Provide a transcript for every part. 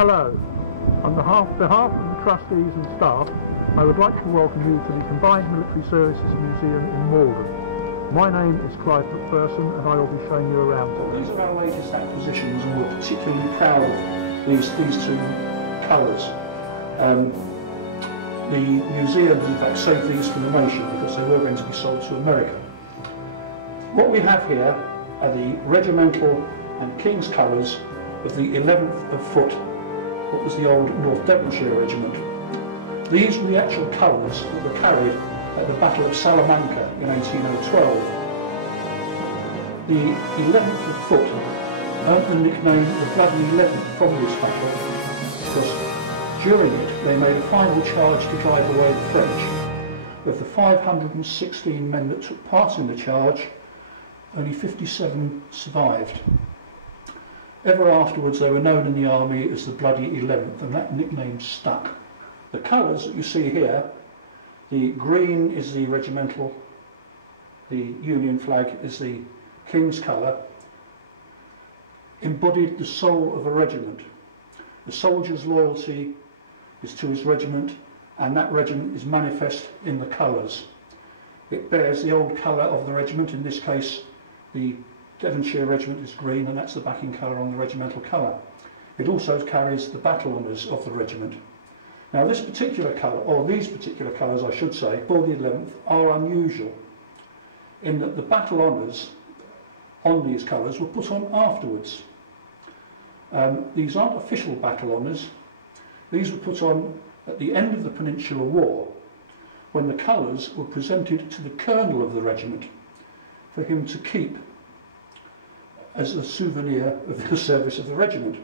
Hello. On behalf of the trustees and staff, I would like to welcome you to the Combined Military Services Museum in Malden. My name is Clive McPherson and I will be showing you around. These are our latest acquisitions and we're particularly proud of these two colours. The museum has in fact saved these for the nation because they were going to be sold to America. What we have here are the regimental and King's colours of the 11th of Foot, what was the old North Devonshire Regiment. These were the actual colours that were carried at the Battle of Salamanca in 1812. The 11th of Foot earned the nickname the Bloody 11th from this battle because during it they made a final charge to drive away the French. Of the 516 men that took part in the charge, only 57 survived. Ever afterwards they were known in the army as the Bloody 11th, and that nickname stuck. The colours that you see here, the green is the regimental, the Union flag is the King's colour, embodied the soul of a regiment. The soldier's loyalty is to his regiment, and that regiment is manifest in the colours. It bears the old colour of the regiment, in this case the Devonshire Regiment is green, and that's the backing colour on the regimental colour. It also carries the battle honours of the regiment. Now this particular colour, or these particular colours I should say, for the 11th are unusual in that the battle honours on these colours were put on afterwards. These aren't official battle honours. These were put on at the end of the Peninsular War when the colours were presented to the colonel of the regiment for him to keep as a souvenir of the service of the regiment.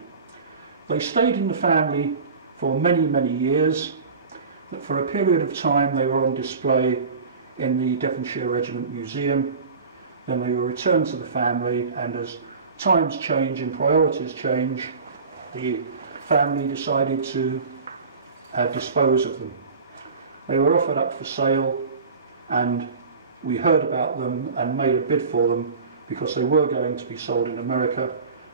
They stayed in the family for many, many years, but for a period of time they were on display in the Devonshire Regiment Museum. Then they were returned to the family, and as times change and priorities change, the family decided to dispose of them. They were offered up for sale, and we heard about them and made a bid for them because they were going to be sold in America,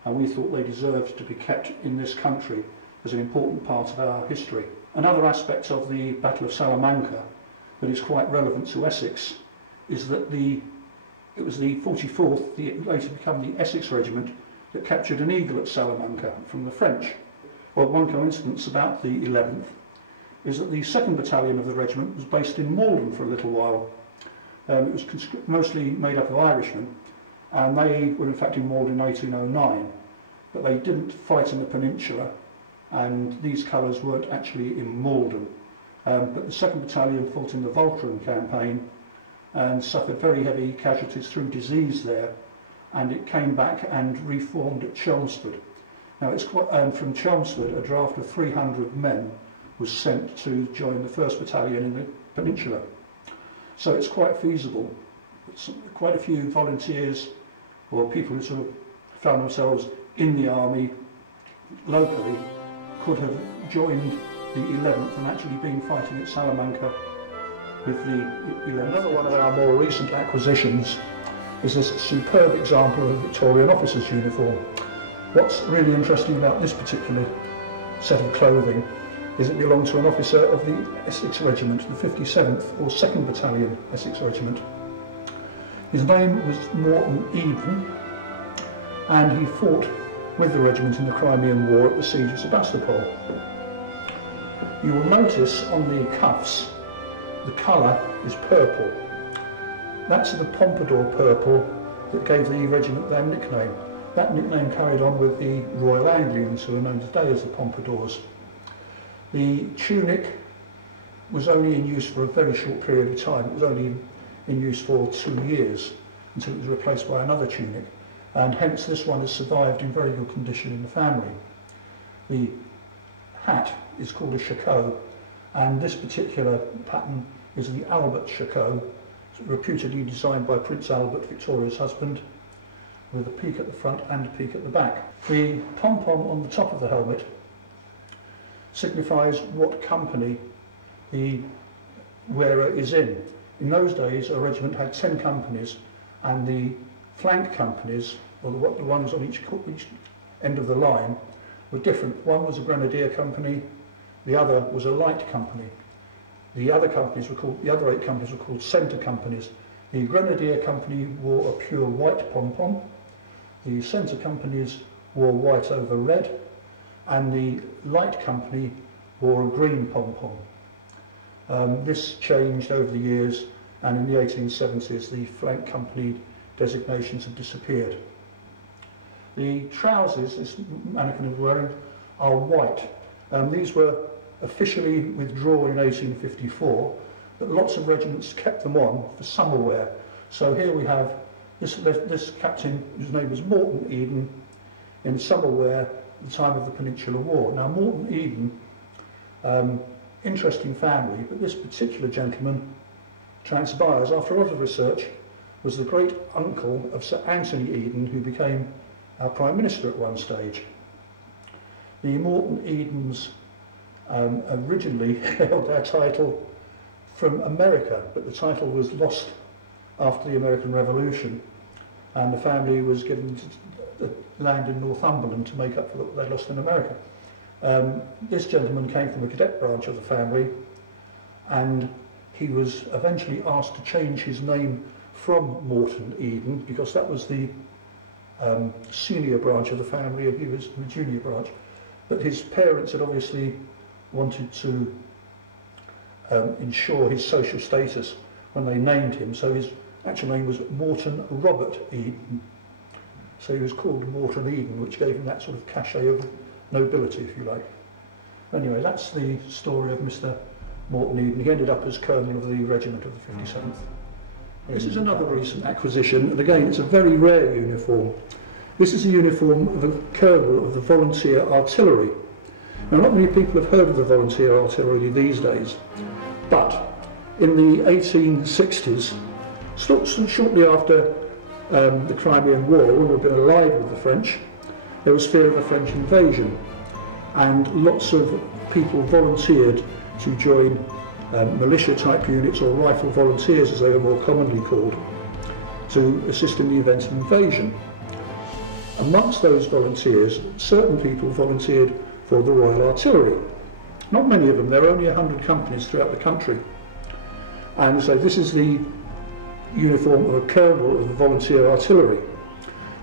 and we thought they deserved to be kept in this country as an important part of our history. Another aspect of the Battle of Salamanca that is quite relevant to Essex is that it was the 44th, later become the Essex Regiment, that captured an eagle at Salamanca from the French. Well, one coincidence about the 11th is that the 2nd Battalion of the regiment was based in Malden for a little while. It was mostly made up of Irishmen, and they were in fact in Malden in 1809, but they didn't fight in the Peninsula, and these colours weren't actually in Malden. But the 2nd Battalion fought in the Voltron campaign and suffered very heavy casualties through disease there, and it came back and reformed at Chelmsford. Now it's quite, from Chelmsford a draft of 300 men was sent to join the 1st Battalion in the Peninsula. So it's quite feasible. Quite a few volunteers or people who sort of found themselves in the army locally could have joined the 11th and actually been fighting at Salamanca with the 11th. Another one of our more recent acquisitions is this superb example of a Victorian officer's uniform. What's really interesting about this particular set of clothing is it belonged to an officer of the Essex Regiment, the 57th or 2nd Battalion Essex Regiment. His name was Morton Eden, and he fought with the regiment in the Crimean War at the siege of Sebastopol. You will notice on the cuffs the colour is purple. That's the Pompadour purple that gave the regiment their nickname. That nickname carried on with the Royal Anglians, who are known today as the Pompadours. The tunic was only in use for a very short period of time. It was only in use for 2 years until it was replaced by another tunic, and hence this one has survived in very good condition in the family. The hat is called a shako, and this particular pattern is the Albert shako, reputedly designed by Prince Albert, Victoria's husband, with a peak at the front and a peak at the back. The pom-pom on the top of the helmet signifies what company the wearer is in. In those days a regiment had 10 companies, and the flank companies, or the ones on each end of the line, were different. One was a Grenadier company, the other was a light company. The other 8 companies were called centre companies. The Grenadier company wore a pure white pom-pom, the centre companies wore white over red, and the light company wore a green pom-pom. This changed over the years, and in the 1870s the flank company designations have disappeared. The trousers this mannequin is wearing are white. These were officially withdrawn in 1854, but lots of regiments kept them on for summer wear. So here we have this captain, whose name was Morton Eden, in summer wear at the time of the Peninsular War. Now Morton Eden, interesting family, but this particular gentleman transpires, after a lot of research, was the great uncle of Sir Anthony Eden, who became our Prime Minister at one stage. The Morton Edens originally held their title from America, but the title was lost after the American Revolution, and the family was given the land in Northumberland to make up for what they lost in America. This gentleman came from a cadet branch of the family, and he was eventually asked to change his name from Morton Eden, because that was the senior branch of the family and he was the junior branch. But his parents had obviously wanted to ensure his social status when they named him, so his actual name was Morton Robert Eden. So he was called Morton Eden, which gave him that sort of cachet of nobility, if you like. Anyway, that's the story of Mr. Morton Eden. He ended up as Colonel of the Regiment of the 57th. This is another recent acquisition, and again it's a very rare uniform. This is a uniform of a Colonel of the Volunteer Artillery. Now, not many people have heard of the Volunteer Artillery these days, but in the 1860s, shortly after the Crimean War, when we've been allied with the French, there was fear of a French invasion, and lots of people volunteered to join militia type units, or rifle volunteers as they were more commonly called, to assist in the event of invasion. Amongst those volunteers, certain people volunteered for the Royal Artillery. Not many of them, there are only 100 companies throughout the country. And so this is the uniform of a Colonel of the Volunteer Artillery.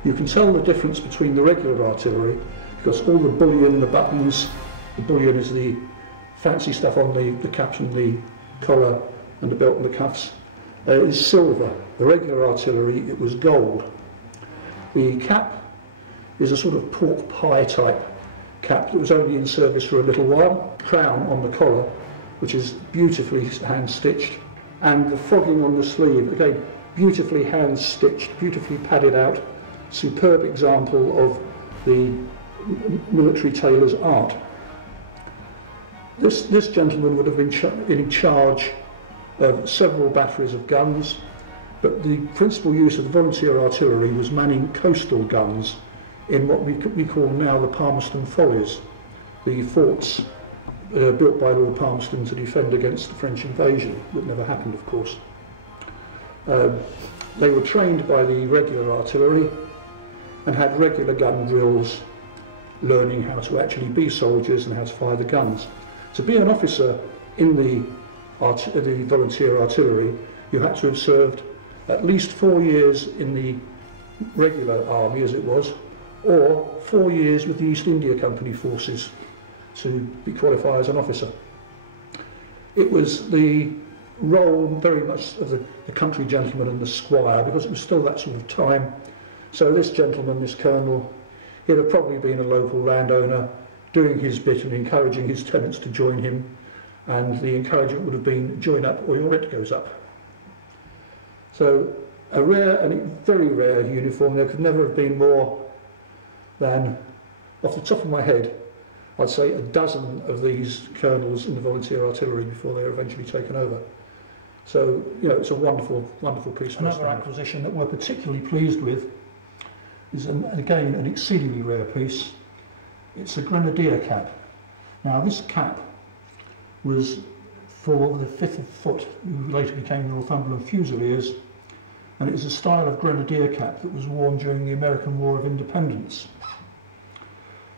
You can tell the difference between the regular artillery, because all the bullion, the buttons, the bullion is the fancy stuff on the caps and the collar and the belt and the cuffs, is silver. The regular artillery, it was gold. The cap is a sort of pork pie type cap that was only in service for a little while. Crown on the collar, which is beautifully hand stitched, and the frogging on the sleeve, again beautifully hand stitched, beautifully padded out, superb example of the military tailor's art. This gentleman would have been in charge of several batteries of guns, but the principal use of the volunteer artillery was manning coastal guns in what we call now the Palmerston Follies, the forts built by Lord Palmerston to defend against the French invasion, that never happened, of course. They were trained by the regular artillery and had regular gun drills, learning how to actually be soldiers and how to fire the guns. To be an officer in the volunteer artillery, you had to have served at least 4 years in the regular army, as it was, or 4 years with the East India Company forces to be qualified as an officer. It was the role very much of the country gentleman and the squire, because it was still that sort of time. So this gentleman, this colonel, he'd have probably been a local landowner, doing his bit and encouraging his tenants to join him, and the encouragement would have been join up or your rent goes up. So a rare and very rare uniform. There could never have been more than, off the top of my head, I'd say a dozen of these colonels in the volunteer artillery before they were eventually taken over. So, you know, it's a wonderful, wonderful piece. Another acquisition that we're particularly pleased with is, again, an exceedingly rare piece. It's a Grenadier cap. Now, this cap was for the 5th Foot, who later became the Northumberland Fusiliers, and it was a style of Grenadier cap that was worn during the American War of Independence.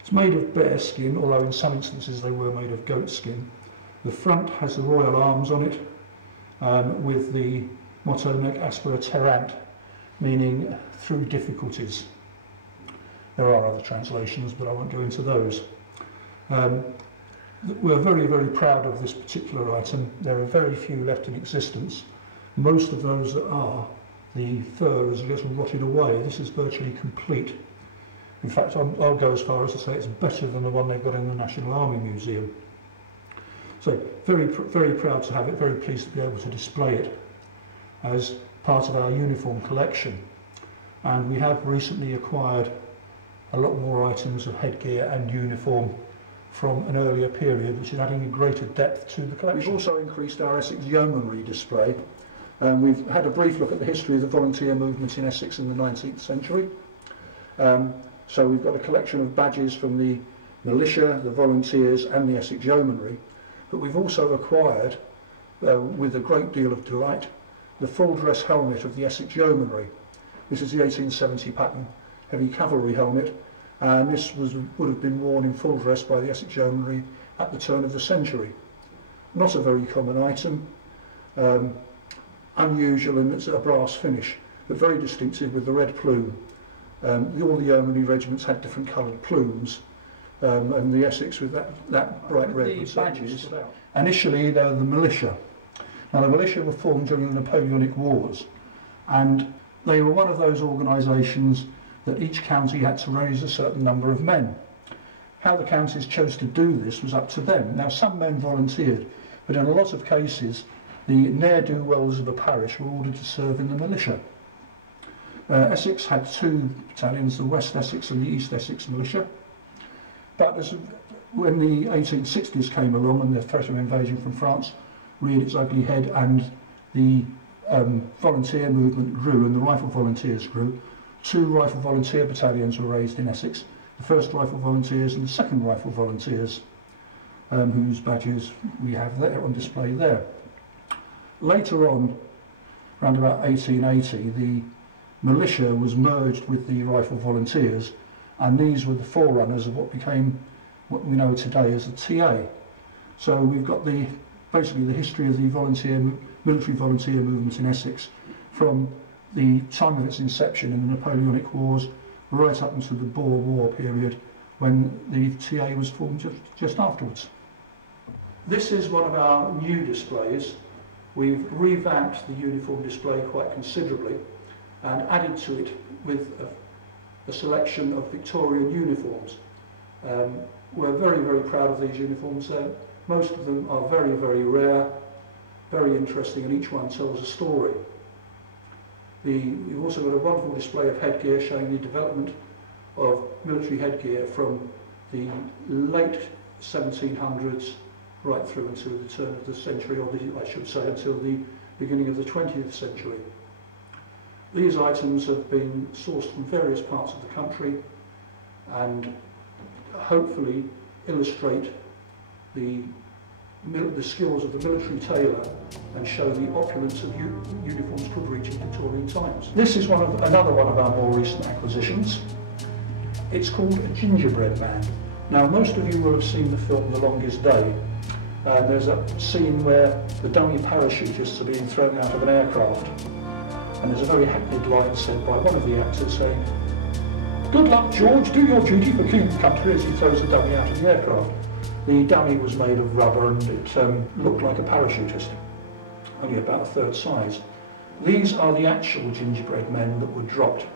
It's It's made of bearskin, although in some instances they were made of goatskin. The front has the royal arms on it, with the motto Nec aspera terrant, meaning through difficulties. There are other translations, but I won't go into those. We're very, very proud of this particular item. There are very few left in existence. Most of those that are, the fur has just rotted away. This is virtually complete. In fact, I'll go as far as to say it's better than the one they've got in the National Army Museum. So very, very proud to have it, very pleased to be able to display it as part of our uniform collection. And we have recently acquired a lot more items of headgear and uniform from an earlier period, which is adding a greater depth to the collection. We've also increased our Essex Yeomanry display. We've had a brief look at the history of the volunteer movement in Essex in the 19th century. So we've got a collection of badges from the Militia, the Volunteers and the Essex Yeomanry, but we've also acquired, with a great deal of delight, the full dress helmet of the Essex Yeomanry. This is the 1870 pattern heavy cavalry helmet, and this would have been worn in full dress by the Essex Yeomanry at the turn of the century. Not a very common item, unusual in it's a brass finish, but very distinctive with the red plume. All the yeomanry regiments had different coloured plumes, and the Essex with that bright red. The badges, initially they were the Militia. Now the Militia were formed during the Napoleonic Wars, and they were one of those organisations that each county had to raise a certain number of men. How the counties chose to do this was up to them. Now some men volunteered, but in a lot of cases the ne'er-do-wells of a parish were ordered to serve in the Militia. Essex had two battalions, the West Essex and the East Essex Militia, but when the 1860s came along and the threat of invasion from France reared its ugly head and the volunteer movement grew and the Rifle Volunteers grew, two Rifle Volunteer battalions were raised in Essex, the 1st Rifle Volunteers and the 2nd Rifle Volunteers, whose badges we have there on display there. Later on, around about 1880, the Militia was merged with the Rifle Volunteers, and these were the forerunners of what became what we know today as the TA. So we've got basically the history of the military volunteer movement in Essex from the time of its inception in the Napoleonic Wars right up into the Boer War period when the TA was formed just afterwards. This is one of our new displays. We've revamped the uniform display quite considerably and added to it with a selection of Victorian uniforms. We're very, very proud of these uniforms. Most of them are very, very rare, very interesting, and each one tells a story. We've also got a wonderful display of headgear showing the development of military headgear from the late 1700s right through until the turn of the century, or I should say until the beginning of the 20th century. These items have been sourced from various parts of the country and hopefully illustrate the skills of the military tailor and show the opulence of uniforms could reach in Victorian times. This is another one of our more recent acquisitions. It's called a Gingerbread Man. Now most of you will have seen the film The Longest Day. There's a scene where the dummy parachutists are being thrown out of an aircraft, and there's a very hackneyed line said by one of the actors saying, "Good luck, George, do your duty for King Country," as he throws the dummy out of the aircraft. The dummy was made of rubber and it looked like a parachutist, only about a third size. These are the actual gingerbread men that were dropped.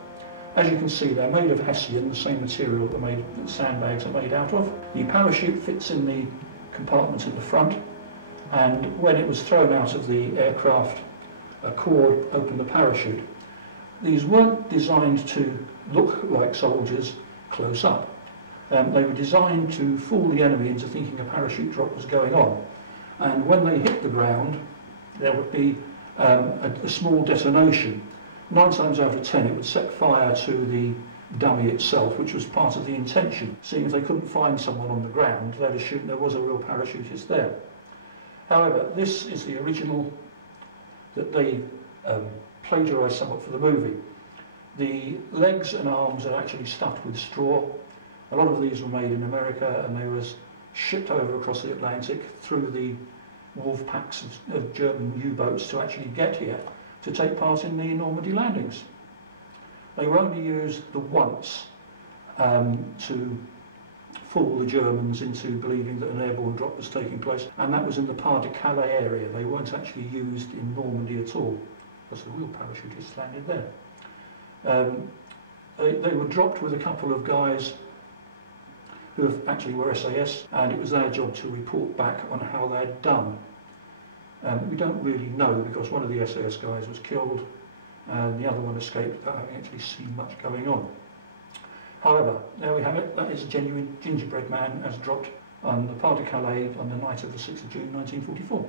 As you can see, they're made of hessian, the same material that sandbags are made out of. The parachute fits in the compartment in the front, and when it was thrown out of the aircraft, a cord opened the parachute. These weren't designed to look like soldiers close up. They were designed to fool the enemy into thinking a parachute drop was going on, and when they hit the ground there would be a small detonation. 9 times out of 10 it would set fire to the dummy itself, which was part of the intention. Seeing if they couldn't find someone on the ground, they'd assume there was a real parachutist there. However, this is the original that they plagiarised somewhat for the movie. The legs and arms are actually stuffed with straw, A lot of these were made in America, and they were shipped over across the Atlantic through the wolf packs of German U-boats to actually get here to take part in the Normandy landings. They were only used the once to fool the Germans into believing that an airborne drop was taking place, and that was in the Pas de Calais area. They weren't actually used in Normandy at all, because the real parachutists landed there. They were dropped with a couple of guys who actually were SAS, and it was their job to report back on how they'd done. We don't really know, because one of the SAS guys was killed and the other one escaped without having actually seen much going on. However, there we have it. That is a genuine gingerbread man as dropped on the Pas de Calais on the night of the 6th of June 1944.